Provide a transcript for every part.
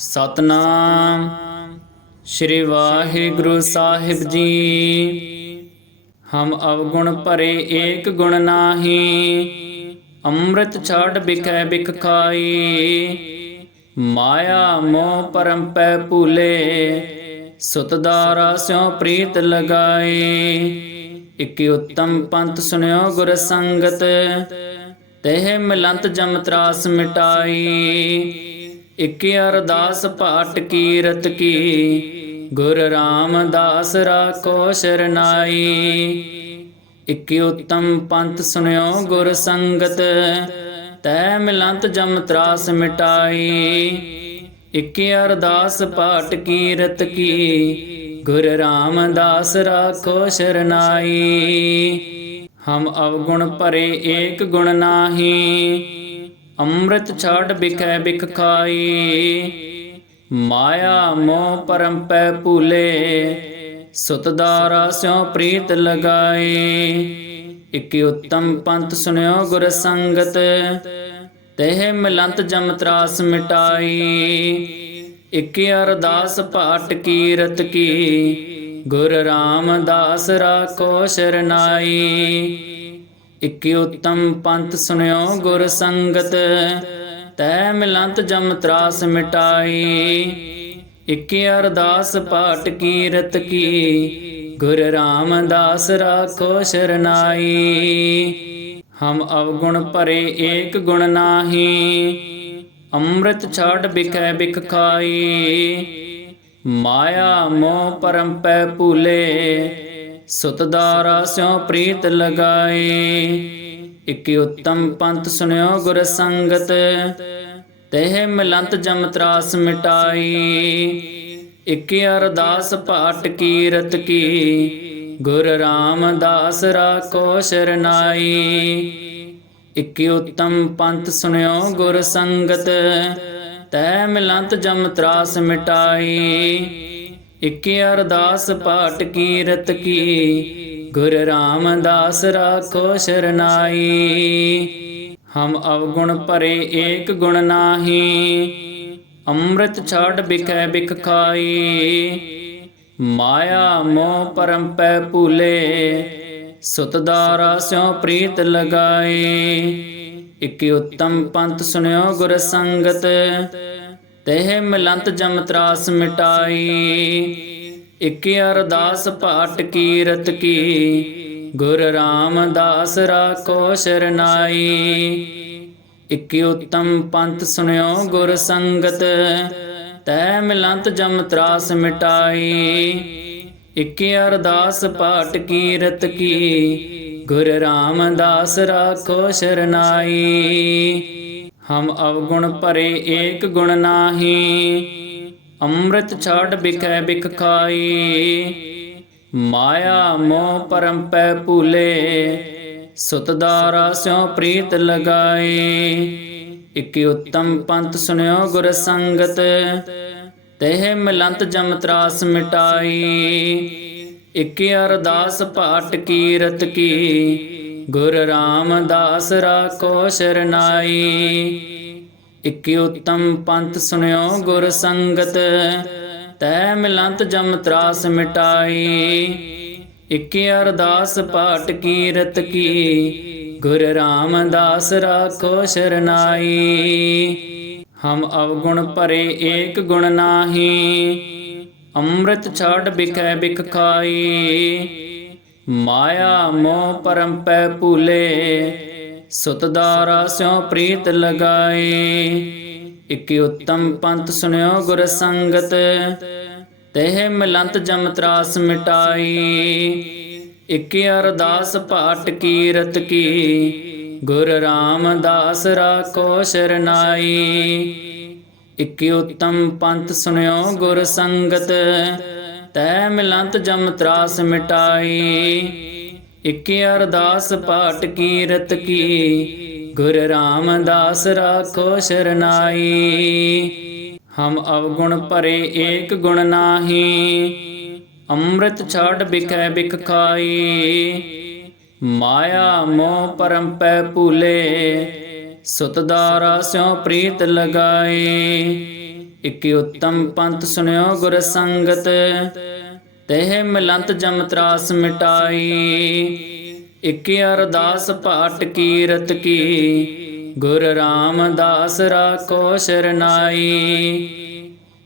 ਸਤਨਾਮ। ਸ੍ਰੀ ਵਾਹਿਗੁਰੂ ਸਾਹਿਬ ਜੀ। ਹਮ ਅਵਗੁਣ ਭਰੇ ਏਕ ਗੁਣ ਨਾਹੀ। ਅੰਮ੍ਰਿਤ ਛਾੜ ਬਿਖੈ ਬਿਖ ਖਾਈ। ਮਾਇਆ ਮੋਹ ਪਰਮ ਪੈ ਭੂਲੇ। ਸੁਤ ਦਾਰਾ ਸਿਉ ਪ੍ਰੀਤ ਲਗਾਏ। ਇਕ ਉਤਮ ਪੰਥ ਸੁਨਿਓ ਗੁਰ ਸੰਗਤ। ਤਹਿ ਮਿਲੰਤ ਜਮ ਤਰਾਸ ਮਿਟਾਈ। ਇਕ ਅਰਦਾਸ ਪਾਟ ਕੀਰਤ ਕੀ, ਗੁਰ ਰਾਮਦਾਸ ਰਾਖੋ ਸ਼ਰਨਾਈ ਇਕ ਉਤਮ ਪੰਥ ਸੁਨਿਓ ਗੁਰ ਸੰਗਤ, ਤੈ ਮਿਲੰਤ ਜਮ ਤਰਾਸ ਮਿਟਾਈ। ਇਕ ਅਰਦਾਸ ਪਾਟ ਕੀਰਤ ਕੀ, ਗੁਰ ਰਾਮਦਾਸ ਰਾਖੋ ਸ਼ਰਨਾਈ ਹਮ ਅਵਗੁਣ ਭਰੇ ਏਕ ਗੁਣ ਨਾਹੀ ਅੰਮ੍ਰਿਤ ਛਾੜ ਬਿਖੈ ਬਿਖ ਖਾਈ। ਮਾਇਆ ਮੋਹ ਪਰਮ ਪੈ ਭੂਲੇ। ਸੁਤ ਸਿਉ ਪ੍ਰੀਤ ਲਗਾਈ। ਇਕ ਉਤਮ ਪੰਥ ਸੁਨਿਓ ਗੁਰ ਸੰਗਤ। ਤਹਿ ਮਿਲੰਤ ਜਮ ਤਰਾਸ ਮਿਟਾਈ। ਇਕ ਅਰਦਾਸ ਪਾਟ ਕੀਰਤ ਕੀ। ਗੁਰ ਰਾਮਦਾਸ ਰਾਖੋ ਸ਼ਰਨਾਈ। ਇਕ ਉਤਮ ਪੰਥ ਸੁਨਿਓ ਗੁਰ ਸੰਗਤ, ਤੈ ਮਿਲੰਤ ਜਮ ਤਰਾਸ ਮਿਟਾਈ। ਇਕ ਅਰਦਾਸ ਪਾਟ ਕੀਰਤ ਕੀ, ਗੁਰ ਰਾਮਦਾਸ ਰਾਖੋ ਸ਼ਰਨਾਈ। ਹਮ ਅਵਗੁਣ ਭਰੇ ਏਕ ਗੁਣ ਨਾਹੀ, ਅੰਮ੍ਰਿਤ ਛਾੜ ਬਿਖੈ ਬਿਖ ਖਾਈ। ਮਾਇਆ ਮੋਹ ਪਰਮ ਪੈ ਭੂਲੇ ਸੁਤਦਾਰਾ ਸਿਉ ਪ੍ਰੀਤ ਲਗਾਏ। ਇਕ ਉਤਮ ਪੰਥ ਸੁਨਿਓ ਗੁਰ ਸੰਗਤ, ਤਹਿ ਮਿਲੰਤ ਜਮ ਤਰਾਸ ਮਿਟਾਈ। ਇਕ ਅਰਦਾਸ ਪਾਟ ਕੀਰਤ ਕੀ, ਗੁਰ ਰਾਮਦਾਸ ਰਾਖੋ ਸ਼ਰਨਾਈ ਇਕ ਉਤਮ ਪੰਥ ਸੁਨਿਓ ਗੁਰ ਸੰਗਤ ਤੈ ਮਿਲੰਤ ਜਮ ਤਰਾਸ ਮਿਟਾਈ। ਇਕ ਅਰਦਾਸ ਪਾਠ ਕੀਰਤ ਕੀ। ਗੁਰ ਰਾਮਦਾਸ ਰਾਖੋ ਸ਼ਰਨਾਈ। ਹਮ ਅਵਗੁਣ ਭਰੇ ਏਕ ਗੁਣ ਨਾਹੀ। ਅੰਮ੍ਰਿਤ ਛਾੜ ਬਿਖੈ ਬਿਖ ਖਾਈ। ਮਾਇਆ ਮੋਹ ਪਰਮ ਪੈ ਭੂਲੇ। ਸੁਤ ਦਾਰਾ ਸਿਉ ਪ੍ਰੀਤ ਲਗਾਏ। ਇਕ ਉੱਤਮ ਪੰਥ ਸੁਨਿਓ ਗੁਰ ਸੰਗਤ। ਤਹਿ ਮਿਲੰਤ ਜਮ ਤਰਾਸ ਮਿਟਾਈ। ਇਕ ਅਰਦਾਸ ਪਾਟ ਕੀਰਤ ਕੀ। ਗੁਰ ਰਾਮਦਾਸ ਰਾਖੋ ਸ਼ਰਨਾਈ ਇਕ ਉਤਮ ਪੰਥ ਸੁਨਿਓ ਗੁਰ ਸੰਗਤ। ਤੈ ਮਿਲੰਤ ਜਮ ਤਰਾਸ ਮਿਟਾਈ। ਇਕ ਅਰਦਾਸ ਪਾਟ ਕੀਰਤ ਕੀ। ਗੁਰ ਰਾਮਦਾਸ ਰਾਖੋ ਸ਼ਰਨਾਈ ਹਮ ਅਵਗੁਣ ਭਰੇ ਏਕ ਗੁਣ ਨਾਹੀ, ਅੰਮ੍ਰਿਤ ਛਾੜ ਬਿਖੈ ਬਿਖ ਖਾਈ। ਮਾਇਆ ਮੋਹ ਪਰਮ ਪੈ ਭੂਲੇ ਸੁਤ ਦਾਰਾ ਸਿਉ ਪ੍ਰੀਤ ਲਗਾਏ ਇਕ ਉਤਮ ਪੰਥ ਸੁਨਿਓ ਗੁਰ ਸੰਗਤ, ਤਹਿ ਮਿਲੰਤ ਜਮ ਤਰਾਸ ਮਿਟਾਈ। ਇਕ ਅਰਦਾਸ ਪਾਟ ਕੀਰਤ ਕੀ ਗੁਰ ਰਾਮਦਾਸ ਰਾਖੋ ਸ਼ਰਨਾਈ ਇਕ ਉਤਮ ਪੰਥ ਸੁਨਿਓ ਗੁਰ ਸੰਗਤ, ਤੈ ਮਿਲੰਤ ਜਮ ਤਰਾਸ ਮਿਟਾਈ। ਇਕ ਅਰਦਾਸ ਪਾਟ ਕੀਰਤ ਕੀ, ਗੁਰ ਰਾਮਦਾਸ ਰਾਖੋ ਸ਼ਰਨਾਈ ਹਮ ਅਵਗੁਣ ਭਰੇ ਏਕ ਗੁਣ ਨਾਹੀ, ਅੰਮ੍ਰਿਤ ਛਾੜ ਬਿਖੈ ਬਿਖ ਖਾਈ। ਮਾਇਆ ਮੋਹ ਪਰਮ ਪੈ ਭੂਲੇ ਸੁਤ ਦਾਰਾ ਸਿਉ ਪ੍ਰੀਤ ਲਗਾਈ ਇਕ ਉਤਮ ਪੰਥ ਸੁਨਿਓ ਗੁਰ ਸੰਗਤ, ਤਹਿ ਮਿਲੰਤ ਜਮ ਤਰਾਸ ਮਿਟਾਈ। ਇਕ ਅਰਦਾਸ ਪਾਟ ਕੀਰਤ ਕੀ, ਗੁਰ ਰਾਮਦਾਸ ਰਾਖੋ ਸ਼ਰਨਾਈ। ਇਕ ਉਤਮ ਪੰਥ ਸੁਨਿਓ ਗੁਰ ਸੰਗਤ ਤੈ ਮਿਲੰਤ ਜਮ ਤਰਾਸ ਮਿਟਾਈ। ਇਕ ਅਰਦਾਸ ਪਾਟ ਕੀਰਤ ਕੀ। ਗੁਰ ਰਾਮਦਾਸ ਰਾਖੋ ਸ਼ਰਨਾਈ। ਹਮ ਅਵਗੁਣ ਭਰੇ ਏਕ ਗੁਣ ਨਾਹੀ। ਅੰਮ੍ਰਿਤ ਛਾੜ ਬਿਖੈ ਬਿਖ ਖਾਈ। ਮਾਇਆ ਮੋਹ ਪਰਮ ਪੈ ਭੂਲੇ। ਸੁਤ ਦਾਰਾ ਸਿਉ ਪ੍ਰੀਤ ਲਗਾਏ ਇਕ ਉਤਮ ਪੰਥ ਸੁਨਿਓ ਗੁਰ ਸੰਗਤ, ਤਹਿ ਮਿਲੰਤ ਜਮ ਤਰਾਸ ਮਿਟਾਈ। ਇਕ ਅਰਦਾਸ ਪਾਟ ਕੀਰਤ ਕੀ, ਗੁਰ ਰਾਮਦਾਸ ਰਾਖੋ ਸ਼ਰਨਾਈ।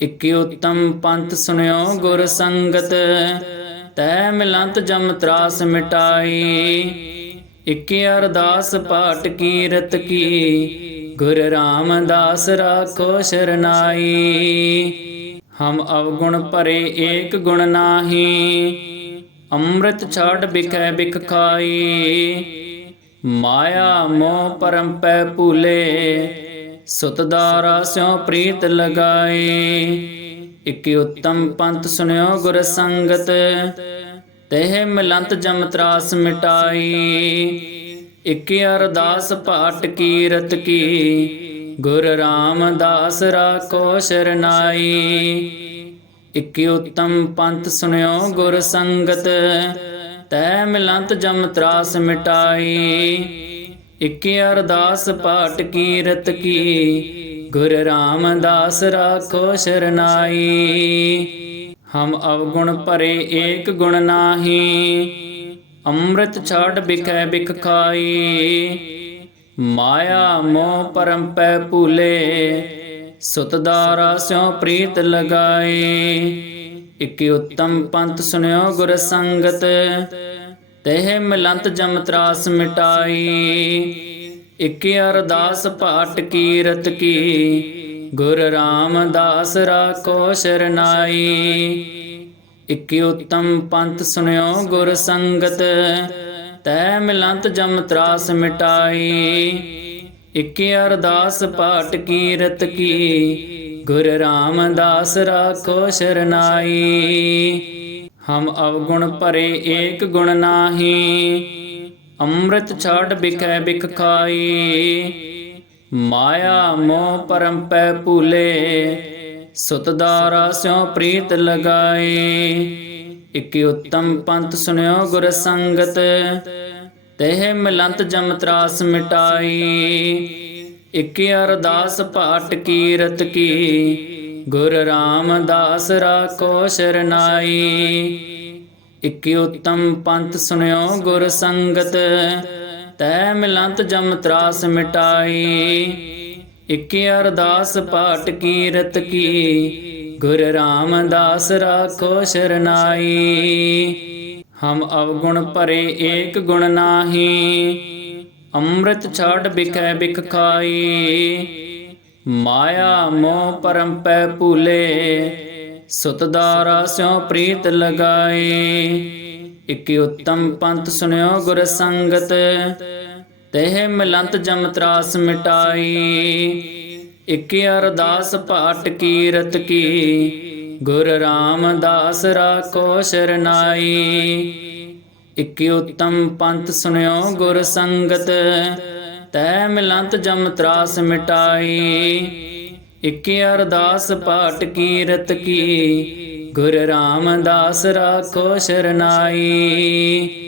ਇਕ ਉਤਮ ਪੰਥ ਸੁਨਿਓ ਗੁਰ ਸੰਗਤ ਤੈ ਮਿਲੰਤ ਜਮ ਤਰਾਸ ਮਿਟਾਈ। ਇਕ ਅਰਦਾਸ ਭਾਟ ਕੀਰਤ ਕੀ ਗੁਰ ਰਾਮਦਾਸ ਰਾਖੋ ਸ਼ਰਨਾਈ। ਹਮ ਅਵਗੁਣ ਭਰੇ ਏਕ ਗੁਣ ਨਾਹੀ। ਅੰਮ੍ਰਿਤ ਛਾੜ ਬਿਖੈ ਬਿਖ ਖਾਈ। ਮਾਇਆ ਮੋਹ ਪਰਮ ਪੈ ਭੂਲੇ। ਸੁਤਦਾਰਾ ਸਿਉ ਪ੍ਰੀਤ ਲਗਾਏ ਇਕ ਉਤਮ ਪੰਥ ਸੁਨਿਓ ਗੁਰ ਸੰਗਤ। ਤਹਿ ਮਿਲੰਤ ਜਮ ਤਰਾਸ ਮਿਟਾਈ। ਇਕ ਅਰਦਾਸ ਪਾਟ ਕੀਰਤ ਕੀ, ਗੁਰ ਰਾਮਦਾਸ ਰਾਖੋ ਸ਼ਰਨਾਈ ਇਕ ਉਤਮ ਪੰਥ ਸੁਨਿਓ ਗੁਰ ਸੰਗਤ, ਤੈ ਮਿਲੰਤ ਜਮ ਤਰਾਸ ਮਿਟਾਈ। ਇਕ ਅਰਦਾਸ ਪਾਟ ਕੀਰਤ ਕੀ, ਗੁਰ ਰਾਮਦਾਸ ਰਾਖੋ ਸ਼ਰਨਾਈ ਹਮ ਅਵਗੁਣ ਭਰੇ ਏਕ ਗੁਣ ਨਾਹੀ ਅੰਮ੍ਰਿਤ ਛਾੜ ਬਿਖੈ ਬਿਖ ਖਾਈ। ਮਾਇਆ ਮੋਹ ਪਰਮ ਪੈ ਭੂਲੇ। ਸੁਤਦਾਰਾ ਸਿਉ ਪ੍ਰੀਤ ਲਗਾਏ ਇਕ ਉਤਮ ਪੰਥ ਸੁਨਿਓ ਗੁਰ ਸੰਗਤ। ਤਹਿ ਮਿਲੰਤ ਜਮ ਤਰਾਸ ਮਿਟਾਈ। ਇਕ ਅਰਦਾਸ ਪਾਟ ਕੀਰਤ ਕੀ। ਗੁਰ ਰਾਮਦਾਸ ਰਾਖੋ ਸ਼ਰਨਾਈ। ਇਕ ਉਤਮ ਪੰਥ ਸੁਨਿਓ ਗੁਰ ਸੰਗਤ, ਤੈ ਮਿਲੰਤ ਜਮ ਤਰਾਸ ਮਿਟਾਈ। ਇਕ ਅਰਦਾਸ ਪਾਟ ਕੀਰਤ ਕੀ, ਗੁਰ ਰਾਮਦਾਸ ਰਾਖੋ ਸ਼ਰਨਾਈ। ਹਮ ਅਵਗੁਣ ਭਰੇ ਏਕ ਗੁਣ ਨਾਹੀ, ਅੰਮ੍ਰਿਤ ਛਾੜ ਬਿਖੈ ਬਿਖ ਖਾਈ। ਮਾਇਆ ਮੋਹ ਪਰਮ ਪੈ ਭੂਲੇ ਸੁਤਦਾਰਾ ਸਿਉ ਪ੍ਰੀਤ ਲਗਾਏ। ਇਕ ਉਤਮ ਪੰਥ ਸੁਨਿਓ ਗੁਰ ਸੰਗਤ, ਤਹਿ ਮਿਲੰਤ ਜਮ ਤਰਾਸ ਮਿਟਾਈ। ਇਕ ਅਰਦਾਸ ਪਾਟ ਕੀਰਤ ਕੀ, ਗੁਰ ਰਾਮਦਾਸ ਰਾਖੋ ਸ਼ਰਨਾਈ ਇਕ ਉਤਮ ਪੰਥ ਸੁਨਿਓ ਗੁਰ ਸੰਗਤ ਤੈ ਮਿਲੰਤ ਜਮ ਤਰਾਸ ਮਿਟਾਈ। ਇਕ ਅਰਦਾਸ ਪਾਠ ਕੀਰਤ ਕੀ। ਗੁਰ ਰਾਮਦਾਸ ਰਾਖੋ ਸ਼ਰਨਾਈ। ਹਮ ਅਵਗੁਣ ਭਰੇ ਏਕ ਗੁਣ ਨਾਹੀ। ਅੰਮ੍ਰਿਤ ਛਾੜ ਬਿਖੈ ਬਿਖ ਖਾਈ। ਮਾਇਆ ਮੋਹ ਪਰਮ ਪੈ ਭੂਲੇ। ਸੁਤਦਾਰਾ ਸਿਉ ਪ੍ਰੀਤ ਲਗਾਏ। ਇਕ ਉਤਮ ਪੰਥ ਸੁਨਿਓ ਗੁਰ ਸੰਗਤ। ਤਹਿ ਮਿਲੰਤ ਜਮ ਤਰਾਸ ਮਿਟਾਈ, ਇਕ ਅਰਦਾਸ ਪਾਟ ਕੀਰਤ ਕੀ, ਗੁਰ ਰਾਮਦਾਸ ਰਾਖੋ ਸ਼ਰਨਾਈ ਇਕ ਉਤਮ ਪੰਥ ਸੁਣਿਓ ਗੁਰ ਸੰਗਤ ਤੈ ਮਿਲੰਤ ਜਮ ਤਰਾਸ ਮਿਟਾਈ, ਇਕ ਅਰਦਾਸ ਪਾਟ ਕੀਰਤ ਕੀ, ਗੁਰ ਰਾਮਦਾਸ ਰਾਖੋ ਸ਼ਰਨਾਈ